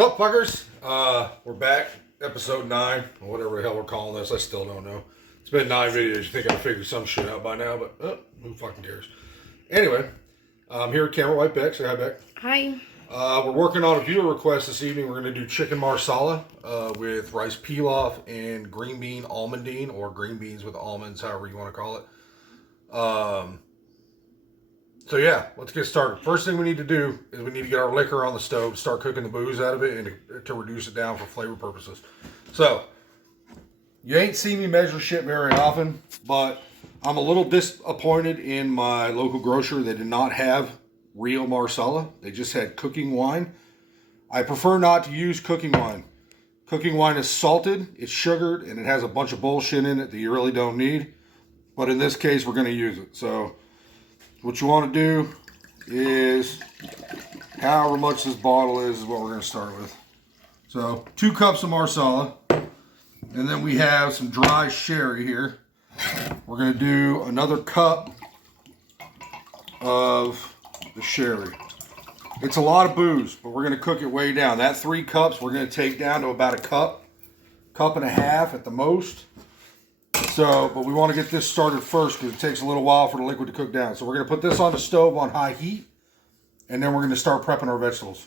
What's up, fuckers? We're back, episode 9, or whatever the hell we're calling this. I still don't know. It's been 9 videos. You think I figured some shit out by now, but who fucking cares? Anyway, I'm here with Camera White Beck. Say hi, Beck. Hi. We're working on a viewer request this evening. We're going to do chicken marsala with rice pilaf and green bean almondine, or green beans with almonds, however you want to call it. So yeah, let's get started. First thing we need to do is we need to get our liquor on the stove, start cooking the booze out of it, and to reduce it down for flavor purposes. So, you ain't seen me measure shit very often, but I'm a little disappointed in my local grocer. They did not have real Marsala. They just had cooking wine. I prefer not to use cooking wine. Cooking wine is salted, it's sugared, and it has a bunch of bullshit in it that you really don't need. But in this case, we're going to use it. So, what you want to do is, however much this bottle is what we're going to start with. So, 2 cups of Marsala. And then we have some dry sherry here. We're going to do another cup of the sherry. It's a lot of booze, but we're going to cook it way down. That 3 cups we're going to take down to about a cup and a half at the most. So, but we want to get this started first because it takes a little while for the liquid to cook down. So we're going to put this on the stove on high heat, and then we're going to start prepping our vegetables.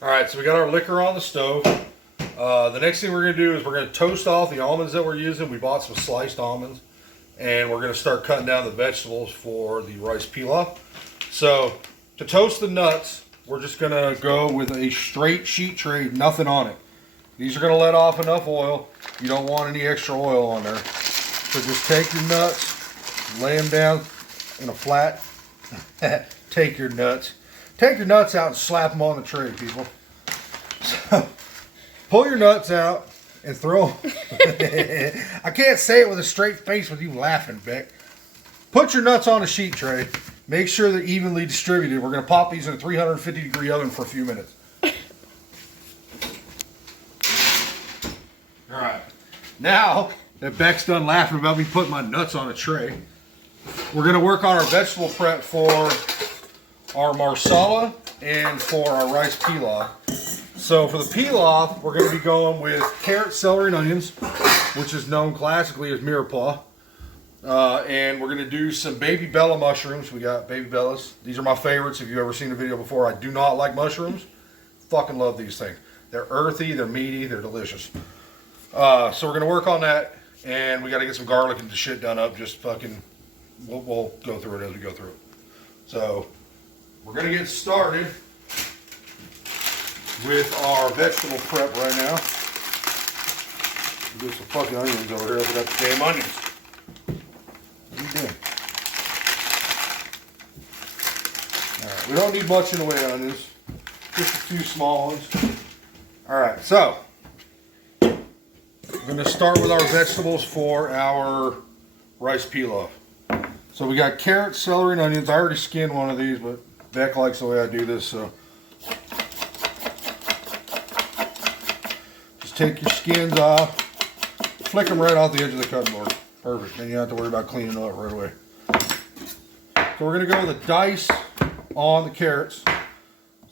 Alright, so we got our liquor on the stove. The next thing we're going to do is we're going to toast off the almonds that we're using. We bought some sliced almonds, and we're going to start cutting down the vegetables for the rice pilaf. So, to toast the nuts, we're just going to go with a straight sheet tray, nothing on it. These are going to let off enough oil. You don't want any extra oil on there. So just take your nuts, lay them down in a flat. Take your nuts out and slap them on the tray, people. So, pull your nuts out and throw them. I can't say it with a straight face with you laughing, Beck. Put your nuts on a sheet tray. Make sure they're evenly distributed. We're going to pop these in a 350-degree oven for a few minutes. Alright, now that Beck's done laughing about me putting my nuts on a tray, we're going to work on our vegetable prep for our marsala and for our rice pilaf. So for the pilaf, we're going to be going with carrot, celery, and onions, which is known classically as mirepoix. And we're going to do some baby bella mushrooms. We got baby bellas. These are my favorites. If you've ever seen a video before, I do not like mushrooms. Fucking love these things. They're earthy, they're meaty, they're delicious. So we're going to work on that, and we got to get some garlic and the shit done up. Just fucking, we'll go through it as we go through it. So we're going to get started with our vegetable prep right now. Do some fucking onions over here. I forgot the damn onions. What are you doing? Alright, we don't need much in the way of onions. Just a few small ones. Alright, so we're going to start with our vegetables for our rice pilaf. So we got carrots, celery, and onions. I already skinned one of these, but Beck likes the way I do this, so just take your skins off, flick them right off the edge of the cutting board. Perfect. Then you don't have to worry about cleaning it up right away. So we're going to go with a dice on the carrots.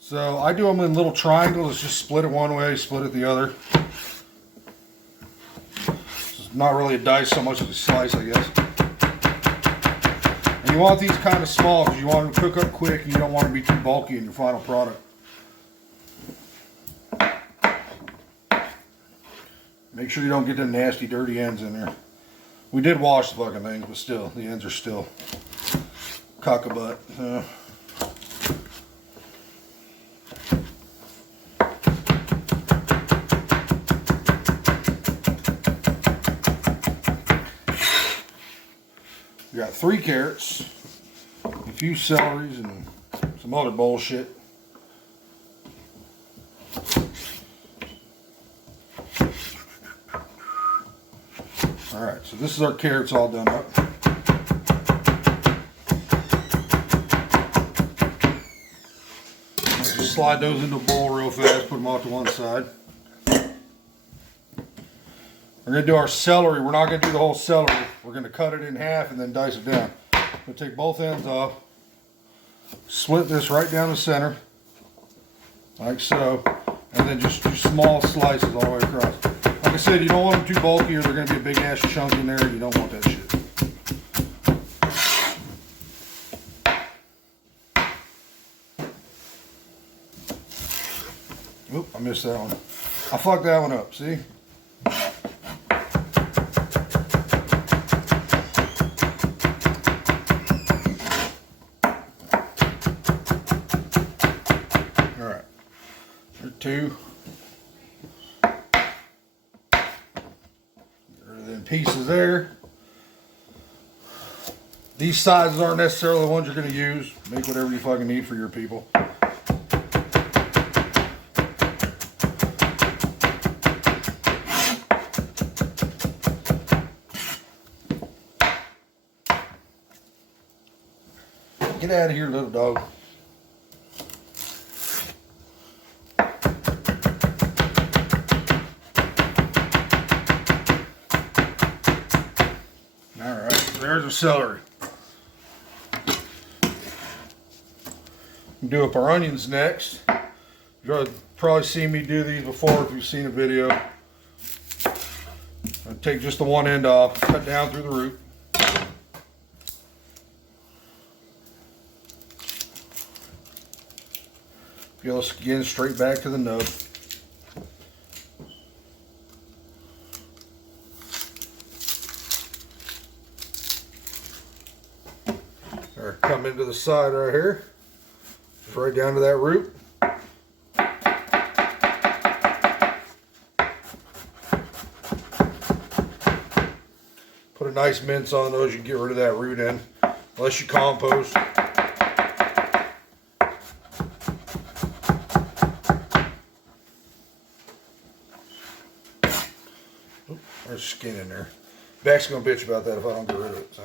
So I do them in little triangles. It's just split it one way, split it the other. Not really a dice so much as a slice, I guess. And you want these kind of small because you want them to cook up quick and you don't want them to be too bulky in your final product. Make sure you don't get them nasty, dirty ends in there. We did wash the fucking things, but still, the ends are still cock-a-butt. We got 3 carrots, a few celeries, and some other bullshit. Alright, so this is our carrots all done up. Just slide those into a bowl real fast, put them off to one side. We're going to do our celery. We're not going to do the whole celery. We're going to cut it in half and then dice it down. We'll take both ends off, split this right down the center, like so, and then just do small slices all the way across. Like I said, you don't want them too bulky or they're going to be a big ass chunk in there and you don't want that shit. Oop, I missed that one. I fucked that one up, see? Alright. There's two. Get rid of them pieces there. These sizes aren't necessarily the ones you're going to use. Make whatever you fucking need for your people. Get out of here, little dog. Alright, there's the celery. Do up our onions next. You've probably seen me do these before if you've seen a video. I take just the one end off, cut down through the root. Peel the skin straight back to the nub. Or come into the side right here. Just right down to that root. Put a nice mince on those, you can get rid of that root end. Unless you compost. There's skin in there. Beck's gonna bitch about that if I don't get rid of it. So.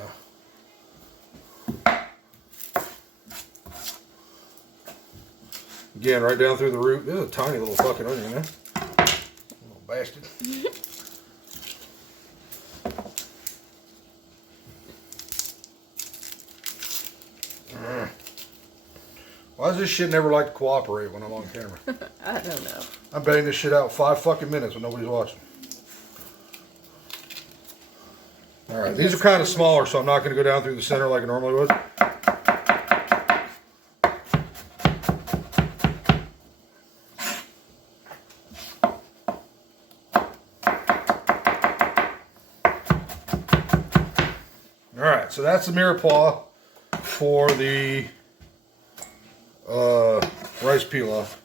Again, right down through the root. This is a tiny little fucking onion, man. Little bastard. Why does this shit never like to cooperate when I'm on camera? I don't know. I'm betting this shit out 5 fucking minutes when nobody's watching. Alright, these are kind of smaller, so I'm not going to go down through the center like I normally would. Alright, so that's the mirepoix for the rice pilaf.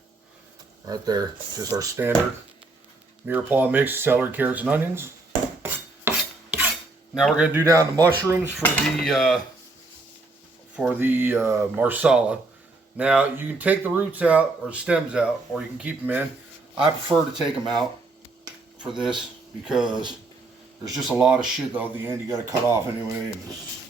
Right there. Just our standard mirepoix mix, celery, carrots, and onions. Now we're going to do down the mushrooms for the Marsala. Now you can take the roots out or stems out, or you can keep them in. I prefer to take them out for this because there's just a lot of shit though at the end you got to cut off anyway. And just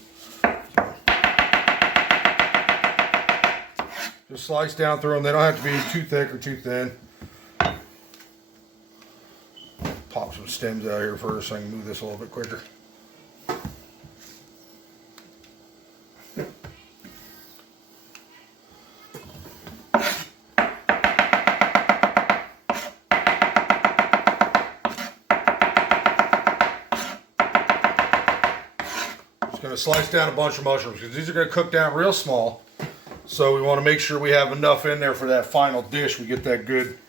slice down through them. They don't have to be too thick or too thin. Pop some stems out here first so I can move this a little bit quicker. Going to slice down a bunch of mushrooms because these are going to cook down real small, so we want to make sure we have enough in there for that final dish. We get that good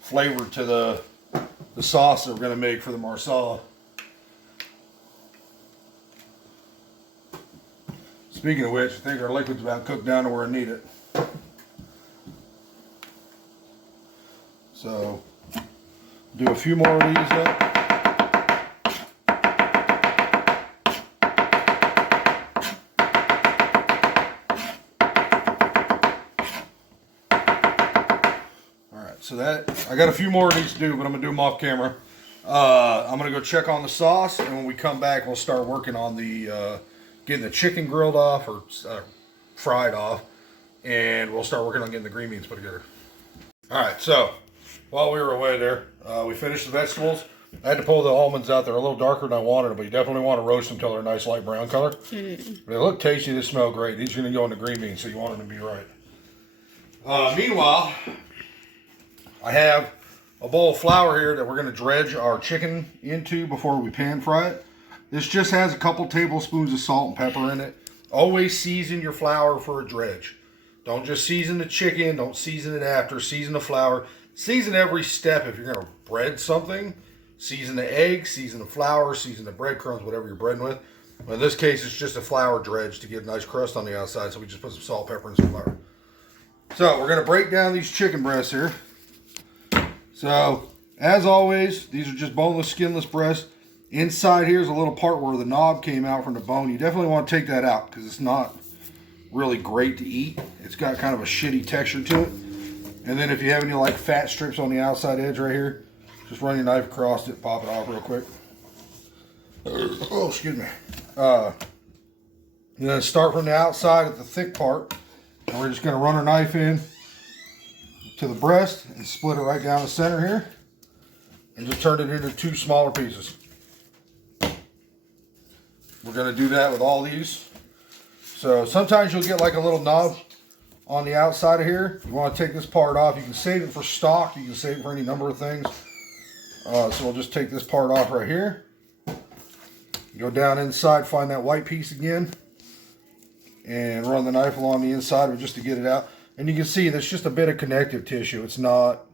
flavor to the sauce that we're going to make for the Marsala. Speaking of which, I think our liquid's about cooked down to where I need it. So do a few more of these up. So that, I got a few more of these to do, but I'm going to do them off camera. I'm going to go check on the sauce, and when we come back, we'll start working on the, getting the chicken grilled off, or fried off, and we'll start working on getting the green beans put together. Alright, so, while we were away there, we finished the vegetables. I had to pull the almonds out. They're a little darker than I wanted them, but you definitely want to roast them until they're a nice light brown color. But they look tasty, they smell great. These are going to go into green beans, so you want them to be right. Meanwhile, I have a bowl of flour here that we're going to dredge our chicken into before we pan fry it. This just has a couple tablespoons of salt and pepper in it. Always season your flour for a dredge. Don't just season the chicken. Don't season it after. Season the flour. Season every step. If you're going to bread something, season the egg, season the flour, season the breadcrumbs, whatever you're breading with. But in this case, it's just a flour dredge to get a nice crust on the outside. So we just put some salt, pepper, and some flour. So we're going to break down these chicken breasts here. So as always, these are just boneless, skinless breasts. Inside here is a little part where the knob came out from the bone. You definitely want to take that out because it's not really great to eat. It's got kind of a shitty texture to it. And then if you have any like fat strips on the outside edge right here, just run your knife across it, pop it off real quick. Oh, excuse me. And then start from the outside at the thick part. And we're just going to run our knife in to the breast and split it right down the center here. And just turn it into 2 smaller pieces. We're going to do that with all these. So sometimes you'll get like a little nub on the outside of here. You want to take this part off. You can save it for stock. You can save it for any number of things. So we'll just take this part off right here. Go down inside, find that white piece again. And run the knife along the inside of it just to get it out. And you can see there's just a bit of connective tissue. It's not,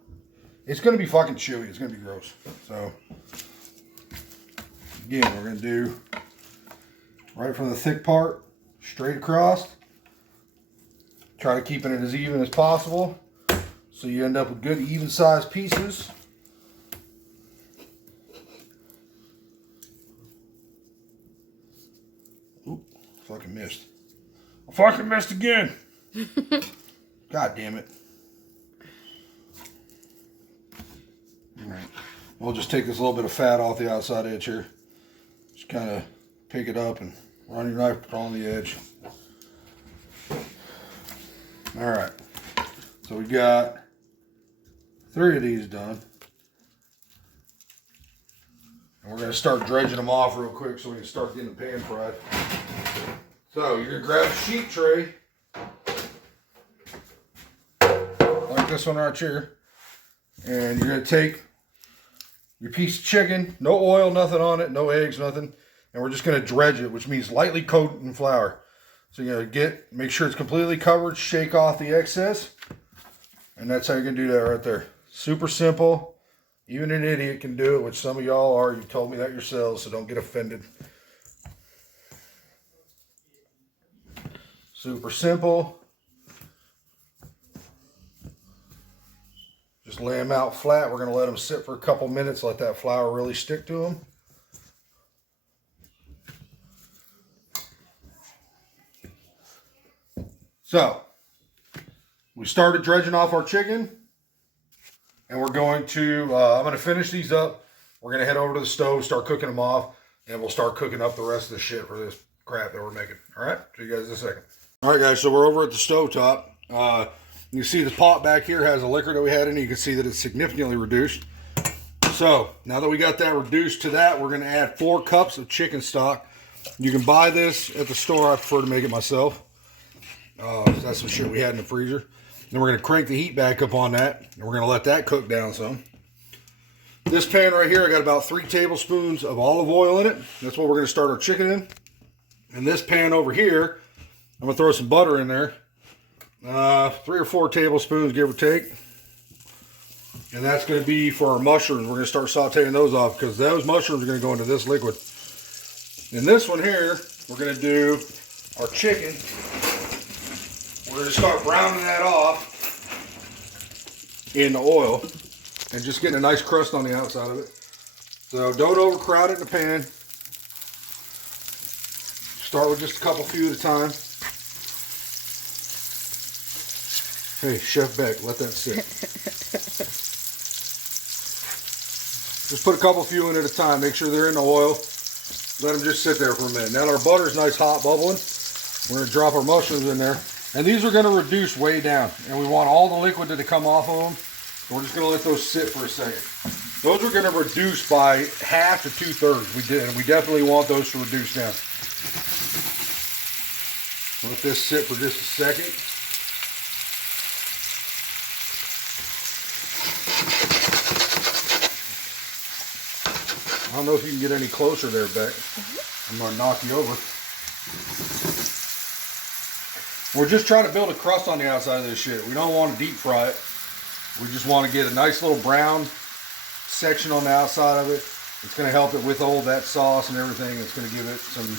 it's going to be fucking chewy. It's going to be gross. So again, we're going to do right from the thick part, straight across. Try to keep it as even as possible so you end up with good even sized pieces. Oop, fucking missed. I fucking missed again. God damn it. Alright. We'll just take this little bit of fat off the outside edge here. Just kind of pick it up and run your knife on the edge. Alright. So we got 3 of these done. And we're going to start dredging them off real quick so we can start getting the pan fried. So you're going to grab a sheet tray. Like this one right here. And you're going to take your piece of chicken. No oil, nothing on it. No eggs, nothing. And we're just going to dredge it, which means lightly coat in flour. So you're going to make sure it's completely covered, shake off the excess. And that's how you can do that right there. Super simple. Even an idiot can do it, which some of y'all are. You told me that yourselves, so don't get offended. Super simple. Just lay them out flat. We're going to let them sit for a couple minutes, let that flour really stick to them. So, we started dredging off our chicken, and we're going to, I'm going to finish these up. We're going to head over to the stove, start cooking them off, and we'll start cooking up the rest of the shit for this crap that we're making. All right, see you guys in a second. All right, guys, so we're over at the stove top. You see the pot back here has a liquor that we had in it. You can see that it's significantly reduced. So, now that we got that reduced to that, we're going to add 4 cups of chicken stock. You can buy this at the store. I prefer to make it myself. That's some shit we had in the freezer. Then we're going to crank the heat back up on that. And we're going to let that cook down some. This pan right here, I got about 3 tablespoons of olive oil in it. That's what we're going to start our chicken in. And this pan over here, I'm going to throw some butter in there. 3 or 4 tablespoons, give or take. And that's going to be for our mushrooms. We're going to start sauteing those off because those mushrooms are going to go into this liquid. In this one here, we're going to do our chicken. We're going to start browning that off in the oil and just getting a nice crust on the outside of it. So don't overcrowd it in the pan. Start with just a couple few at a time. Hey, Chef Beck, let that sit. Just put a couple few in at a time. Make sure they're in the oil. Let them just sit there for a minute. Now that our butter's nice hot bubbling, we're going to drop our mushrooms in there. And these are going to reduce way down. And we want all the liquid to come off of them. So we're just going to let those sit for a second. Those are going to reduce by half to 2/3. We definitely want those to reduce down. Let this sit for just a second. don't know if you can get any closer there, Beck. I'm going to knock you over. We're just trying to build a crust on the outside of this shit. We don't want to deep fry it. We just want to get a nice little brown section on the outside of it. It's going to help it withhold that sauce and everything. It's going to give it some,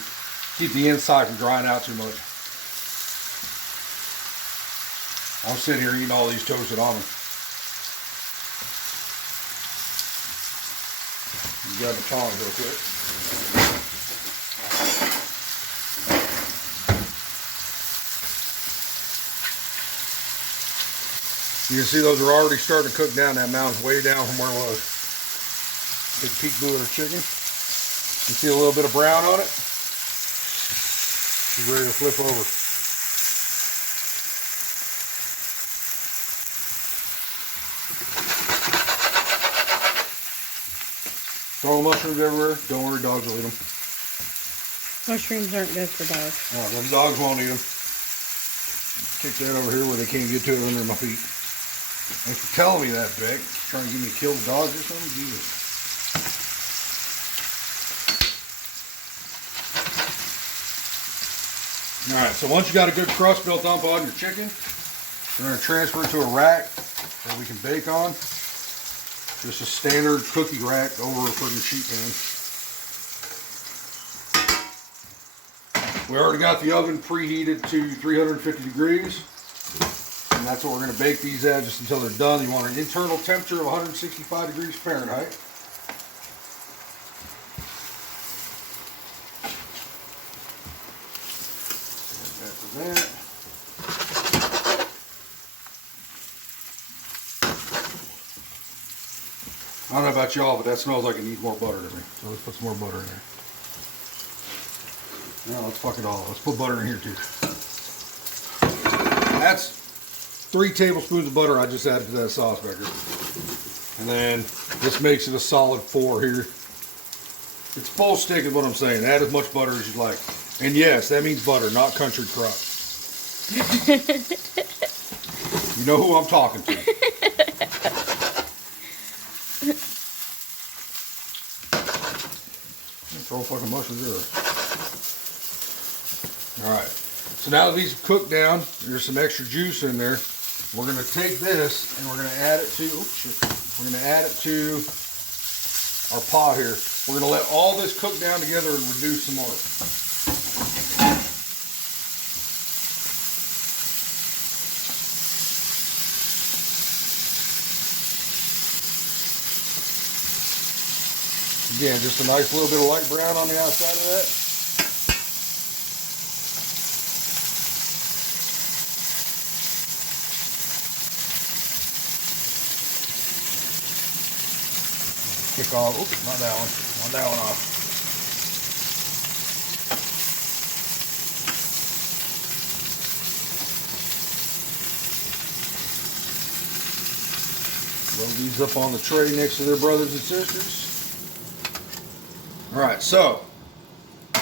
keep the inside from drying out too much. I'm sitting here eating all these toasted almonds. Grab the tongs real quick. You can see those are already starting to cook down. That mountain's way down from where it was. Big peek blue of the chicken. You see a little bit of brown on it. She's ready to flip over. Throwing mushrooms everywhere. Don't worry, dogs will eat them. Mushrooms aren't good for dogs. Oh, them dogs won't eat them. Kick that over here where they can't get to it under my feet. Thanks for telling me that, Beck. Trying to get me to kill the dogs or something? Jesus. Alright, so once you got a good crust built up on your chicken, we're going to transfer it to a rack that we can bake on. Just a standard cookie rack over a freaking sheet pan. We already got the oven preheated to 350 degrees. And that's what we're going to bake these at just until they're done. You want an internal temperature of 165 degrees Fahrenheit. After that. I don't know about y'all, but that smells like it needs more butter to me. So let's put some more butter in there. Now let's fuck it all. Let's put butter in here too. That's 3 tablespoons of butter I just added to that sauce baker. And then this makes it a solid 4 here. It's full stick is what I'm saying. Add as much butter as you like. And yes, that means butter, not country crock. You know who I'm talking to. Throw fucking mushrooms there. Alright. So now that these are cooked down, there's some extra juice in there. We're going to take this and we're going to add it to, we're going to add it to our pot here. We're going to let all this cook down together and reduce some more. Again, just a nice little bit of light brown on the outside of that. Kick off. Oops, not that one. Want that one off. Load these up on the tray next to their brothers and sisters. Alright, so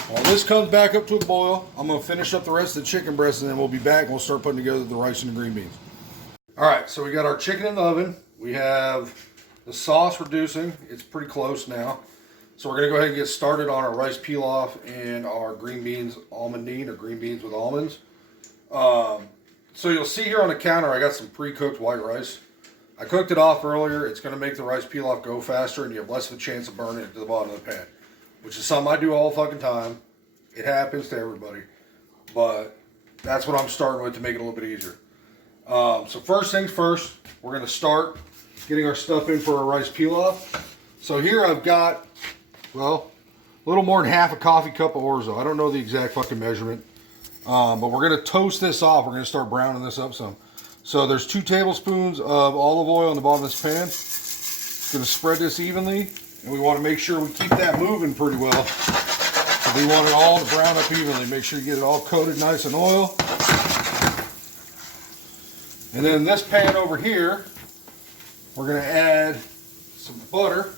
while this comes back up to a boil, I'm going to finish up the rest of the chicken breast and then we'll be back and we'll start putting together the rice and the green beans. Alright, so we got our chicken in the oven. We have the sauce reducing. It's pretty close now. So we're going to go ahead and get started on our rice pilaf and our green beans almondine, or green beans with almonds. So you'll see here on the counter I got some pre-cooked white rice. I cooked it off earlier. It's going to make the rice pilaf go faster and you have less of a chance of burning it to the bottom of the pan. Which is something I do all the fucking time. It happens to everybody. But that's what I'm starting with to make it a little bit easier. So first things first, we're going to start getting our stuff in for our rice pilaf. So here I've got, well, a little more than half a coffee cup of orzo. I don't know the exact fucking measurement. But we're going to toast this off. We're going to start browning this up some. So there's 2 tablespoons of olive oil on the bottom of this pan. Going to spread this evenly. And we want to make sure we keep that moving pretty well. So we want it all to brown up evenly. Make sure you get it all coated nice in oil. And then this pan over here, we're going to add some butter.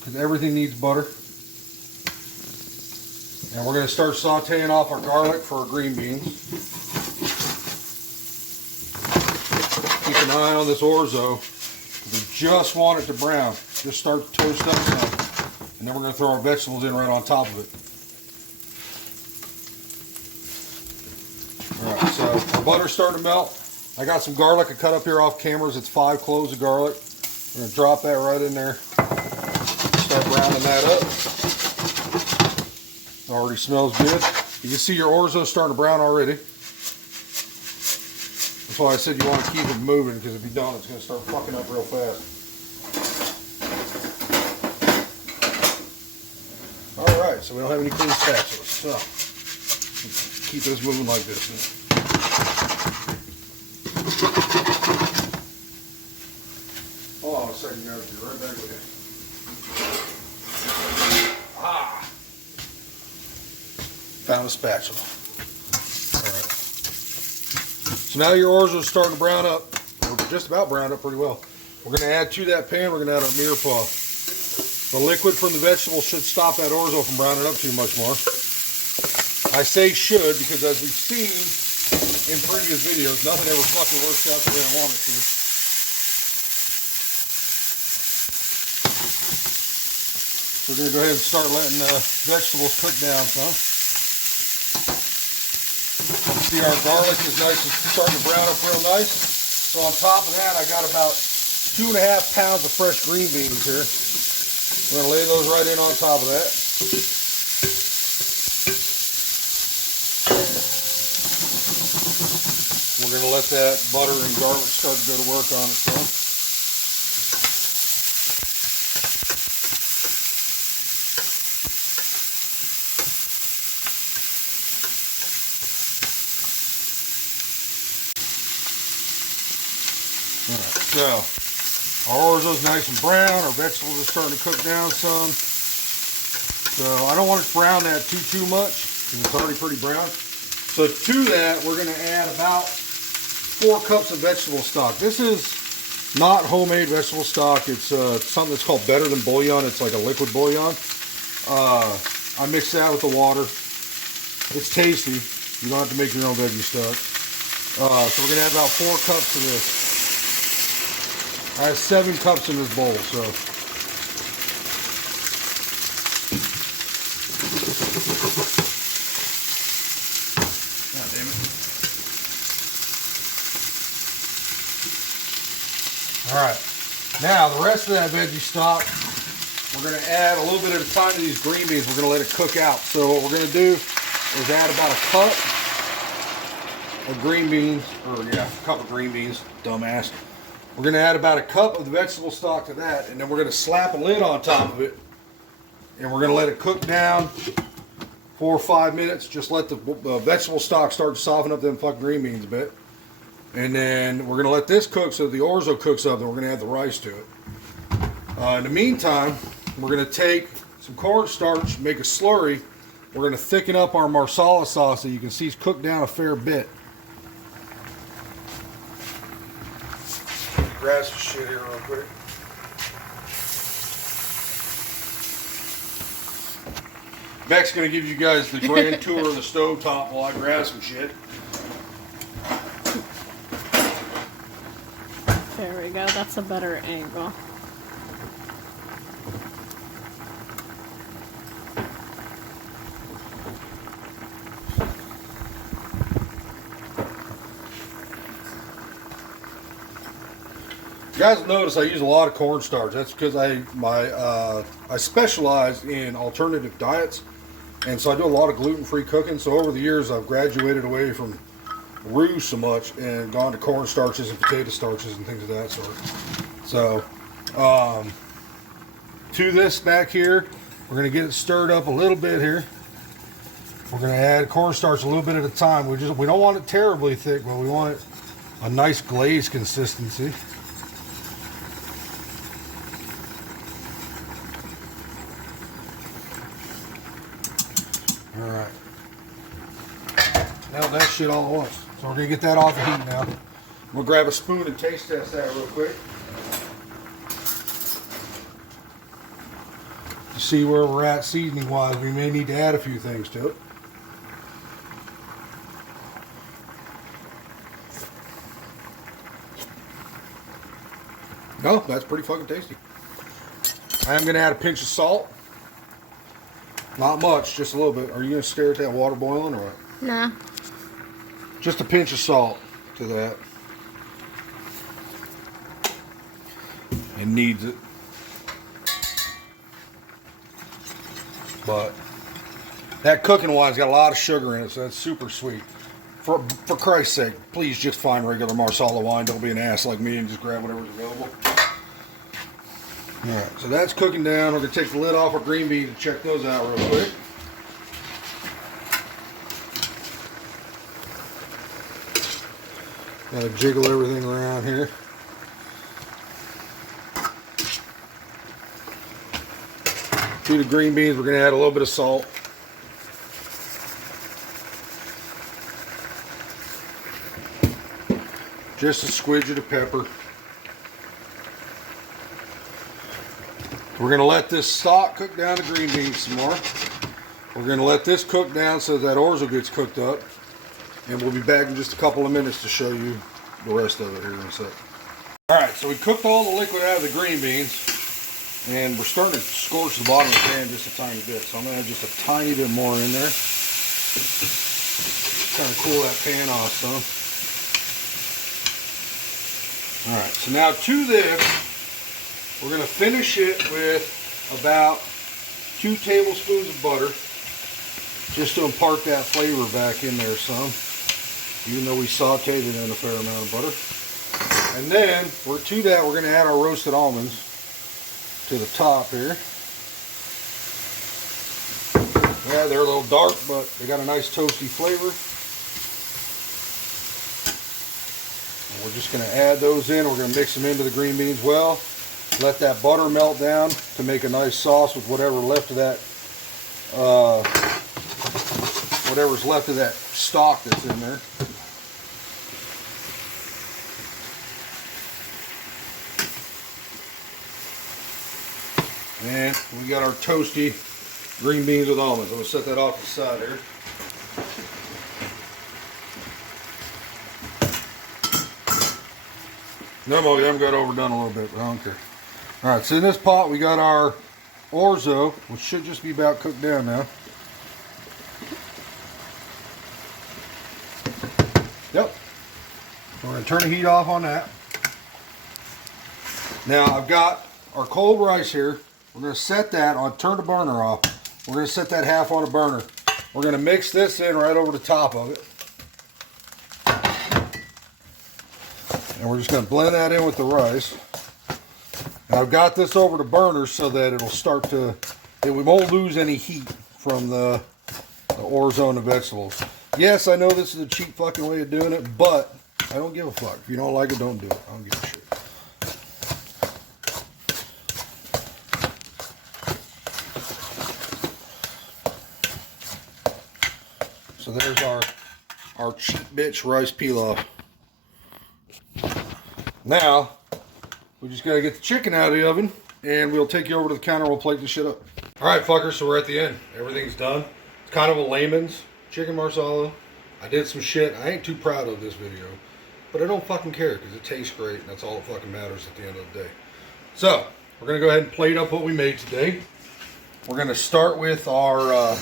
Because everything needs butter. And we're going to start sauteing off our garlic for our green beans. Keep an eye on this orzo. We just want it to brown. Just start to toast up some. And then we're going to throw our vegetables in right on top of it. Alright, so our butter's starting to melt. I got some garlic I cut up here off cameras. It's 5 cloves of garlic. We're going to drop that right in there. Start browning that up. Already smells good. You can see your orzo starting to brown already. That's why I said you want to keep it moving, because if you don't, it's going to start fucking up real fast. Alright, so we don't have any clean spatulas. So, keep this moving like this. Hold on a second, guys. Be right back with you. Ah! Found a spatula. Alright. So now your orzo is starting to brown up. Or just about browned up pretty well. We're going to add to that pan, we're going to add our mirepoix. The liquid from the vegetable should stop that orzo from browning up too much more. I say should because, as we've seen in previous videos, nothing ever fucking works out the way I want it to. We're going to go ahead and start letting the vegetables cook down some. See, our garlic is nice and starting to brown up real nice. So on top of that, I got about 2.5 pounds of fresh green beans here. We're going to lay those right in on top of that. We're going to let that butter and garlic start to go to work on itself. Alright, so our orzo's nice and brown. Our vegetables are starting to cook down some. So I don't want to brown that too much because it's already pretty brown. So to that, we're going to add about 4 cups of vegetable stock. This is not homemade vegetable stock. It's something that's called Better Than Bouillon. It's like a liquid bouillon. I mix that with the water. It's tasty. You don't have to make your own veggie stock. So we're going to add about 4 cups of this. I have 7 cups in this bowl, so. God damn it. Alright, now the rest of that veggie stock, we're going to add a little bit at a time to these green beans. We're going to let it cook out. So what we're going to do is add about a cup of green beans, or yeah, a cup of green beans, dumbass. We're going to add about a cup of the vegetable stock to that, and then we're going to slap a lid on top of it, and we're going to let it cook down 4 or 5 minutes. Just let the vegetable stock start to soften up them fucking green beans a bit. And then we're going to let this cook so the orzo cooks up, then we're going to add the rice to it. In the meantime, we're going to take some cornstarch, make a slurry. We're going to thicken up our Marsala sauce that you can see is cooked down a fair bit. Grab some shit here real quick. Beck's going to give you guys the grand tour of the stovetop while I grab some shit. There we go. That's a better angle. You guys notice I use a lot of cornstarch. That's because I specialize in alternative diets, and so I do a lot of gluten-free cooking. So over the years, I've graduated away from roux so much and gone to cornstarches and potato starches and things of that sort. So to this back here, we're going to get it stirred up a little bit here. We're going to add cornstarch a little bit at a time. We don't want it terribly thick, but we want it a nice glaze consistency. Alright. Now that shit all at once. So we're going to get that off the heat now. We'll grab a spoon and taste test that real quick. To see where we're at seasoning wise, we may need to add a few things to it. No, that's pretty fucking tasty. I am going to add a pinch of salt. Not much, just a little bit. Are you going to stare at that water boiling or what? Nah. Just a pinch of salt to that. It needs it. But that cooking wine's got a lot of sugar in it, so that's super sweet. For Christ's sake, please just find regular Marsala wine. Don't be an ass like me and just grab whatever's available. Alright, so that's cooking down. We're going to take the lid off our green beans and check those out real quick. Got to jiggle everything around here. To the green beans, we're going to add a little bit of salt. Just a squidge of pepper. We're going to let this stock cook down the green beans some more. We're going to let this cook down so that orzo gets cooked up. And we'll be back in just a couple of minutes to show you the rest of it here in a sec. Alright, so we cooked all the liquid out of the green beans. And we're starting to scorch the bottom of the pan just a tiny bit. So I'm going to add just a tiny bit more in there. Kind of cool that pan off some. Alright, so now to this, we're going to finish it with about 2 tablespoons of butter. Just to impart that flavor back in there some. Even though we sauteed it in a fair amount of butter. And then, to that, we're going to add our roasted almonds to the top here. Yeah, they're a little dark, but they got a nice toasty flavor. And we're just going to add those in. We're going to mix them into the green beans well. Let that butter melt down to make a nice sauce with whatever's left of that stock that's in there. And we got our toasty green beans with almonds. We'll set that off to the side here. No more, them got overdone a little bit, but I don't care. Alright, so in this pot we got our orzo, which should just be about cooked down now. Yep. We're going to turn the heat off on that. Now I've got our cold rice here. We're going to set that on, turn the burner off. We're going to set that half on a burner. We're going to mix this in right over the top of it. And we're just going to blend that in with the rice. And I've got this over the burner so that it'll start to, we won't lose any heat from the orzo and the vegetables. Yes, I know this is a cheap fucking way of doing it, but I don't give a fuck. If you don't like it, don't do it. I don't give a shit. So there's our cheap bitch rice pilaf. Now, we just gotta get the chicken out of the oven, and we'll take you over to the counter. We'll plate this shit up. All right, fuckers. So we're at the end. Everything's done. It's kind of a layman's chicken marsala. I did some shit. I ain't too proud of this video, but I don't fucking care because it tastes great, and that's all that fucking matters at the end of the day. So we're gonna go ahead and plate up what we made today. We're gonna start with our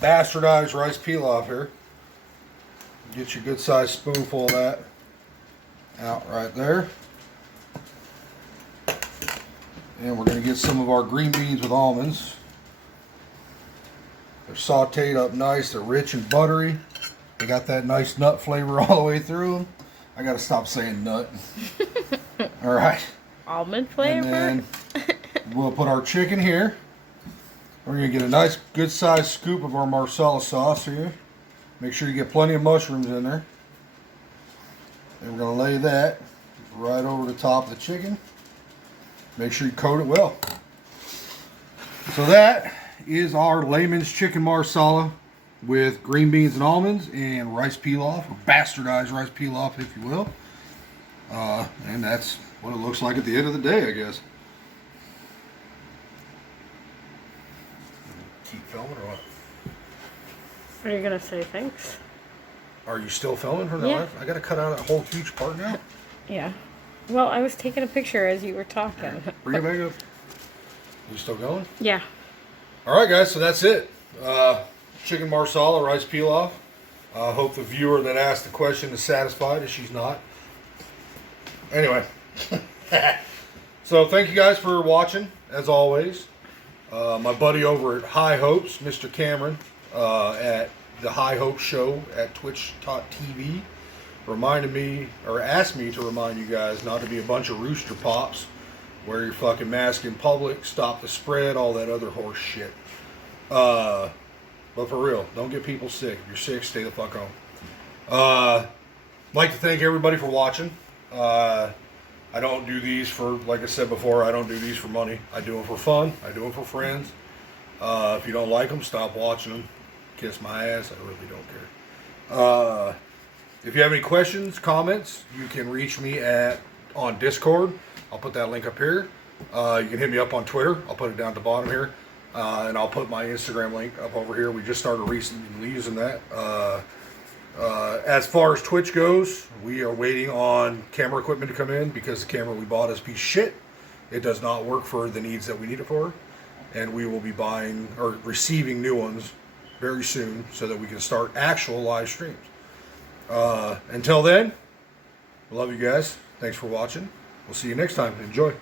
bastardized rice pilaf here. Get your good sized spoonful of that out right there. And we're going to get some of our green beans with almonds. They're sauteed up nice. They're rich and buttery. They got that nice nut flavor all the way through them. I got to stop saying nut. All right. Almond flavor. And then we'll put our chicken here. We're going to get a nice good sized scoop of our Marsala sauce here. Make sure you get plenty of mushrooms in there. And we're going to lay that right over the top of the chicken. Make sure you coat it well. So that is our layman's chicken marsala with green beans and almonds and rice pilaf, or bastardized rice pilaf, if you will. And that's what it looks like at the end of the day, I guess. Keep filming or what? Are you gonna say thanks? Are you still filming for that life? I gotta cut out a whole huge part now? Yeah. Well, I was taking a picture as you were talking. Bring it back up. You still going? Yeah. Alright guys, so that's it. Chicken Marsala, rice pilaf. I hope the viewer that asked the question is satisfied, as she's not. Anyway. So thank you guys for watching, as always. My buddy over at High Hopes, Mr. Cameron, at the High Hopes Show at Twitch.tv, reminded me, or asked me to remind you guys not to be a bunch of rooster pops. Wear your fucking mask in public, stop the spread, all that other horse shit. But for real, don't get people sick. If you're sick, stay the fuck home. I'd like to thank everybody for watching. I don't do these for, like I said before, I don't do these for money. I do them for fun. I do them for friends. If you don't like them, stop watching them. Kiss my ass. I really don't care. If you have any questions, comments, you can reach me on Discord. I'll put that link up here. You can hit me up on Twitter. I'll put it down at the bottom here. And I'll put my Instagram link up over here. We just started recently using that. As far as Twitch goes, we are waiting on camera equipment to come in because the camera we bought is a piece of shit. It does not work for the needs that we need it for. And we will be buying or receiving new ones very soon so that we can start actual live streams. Until then, I love you guys. Thanks for watching. We'll see you next time. Enjoy.